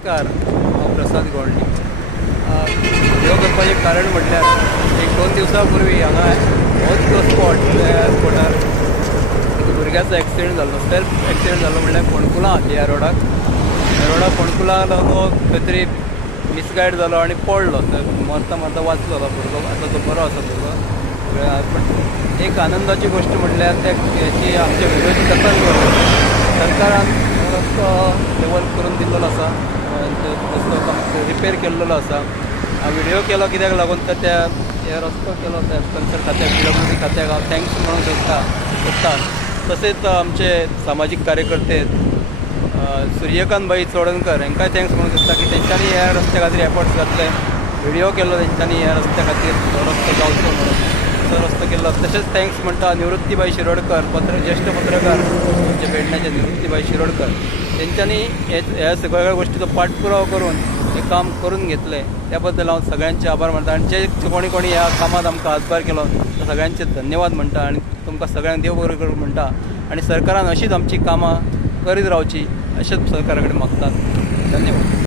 नमस्कार हांव प्रसाद गोंडे. ह्यो करपाचें कारण म्हटल्यार एक दोन दिवसां पूर्वी हांगा होच तो स्पॉट एअरपोर्टार भुरग्याचो एक्सिडेंट जाल्लो सेल्फ एक्सिडेंट जाल्लो म्हणल्यार फोणकुलां ह्या रोडाक ह्या रोडाक फोणकुलां लागून खंय तरी मिसगायड जालो आनी पडलो. तर मरता मरता वाचलो तो भुरगो आतां तो बरो आसा भुरगो पण एक आनंदाची गोश्ट म्हटल्यार त्या हेची आमच्या भुरग्याची जतन घेवप सरकारान मस्त लेवल करून दिल्लो आसा रस्तो रिपेर केल्लेलो आसा हांव व्हिडिओ केलो कित्याक लागून? तर त्या हे रस्तो केलो त्या कन्सर्ट खात्याक पी डब्ल्यू डी खात्याक हांव थँक्स म्हणून सोदता सोदता तसेच आमचे सामाजीक कार्यकर्ते अं, सूर्यकांत भाई चोडणकर हांकांय थँक्स म्हणून सोदता की तेंच्यांनी ह्या रस्त्या खातीर एफर्ट्स घातले. व्हिडिओ केलो तेंच्यांनी ह्या रस्त्या खातीर. तो रस्तो जावचो म्हणून. तो रस्तो केल्लो तशेंच थँक्स म्हणटा निवृत्तीबाई शिरोडकर पत्र ज्येश्ठ पत्रकार आमचे पेडण्याचे निवृत्तीबाई शिरोडकर. तेंच्यांनी हे ह्या सगळ्या गोष्टीचो पाठपुरावा करून हे काम करून घेतले त्या बद्दल हांव सगळ्यांचे आभार मानता आनी जे कोणी कोणी ह्या कामात आमकां हातभार केलो त्या सगळ्यांचे धन्यवाद म्हणटा आनी तुमकां सगळ्यांक देव बरें करूं म्हणटा आनी सरकारान अशीच आमची कामां करीत रावची अशेंच सरकारा कडेन मागतात. धन्यवाद.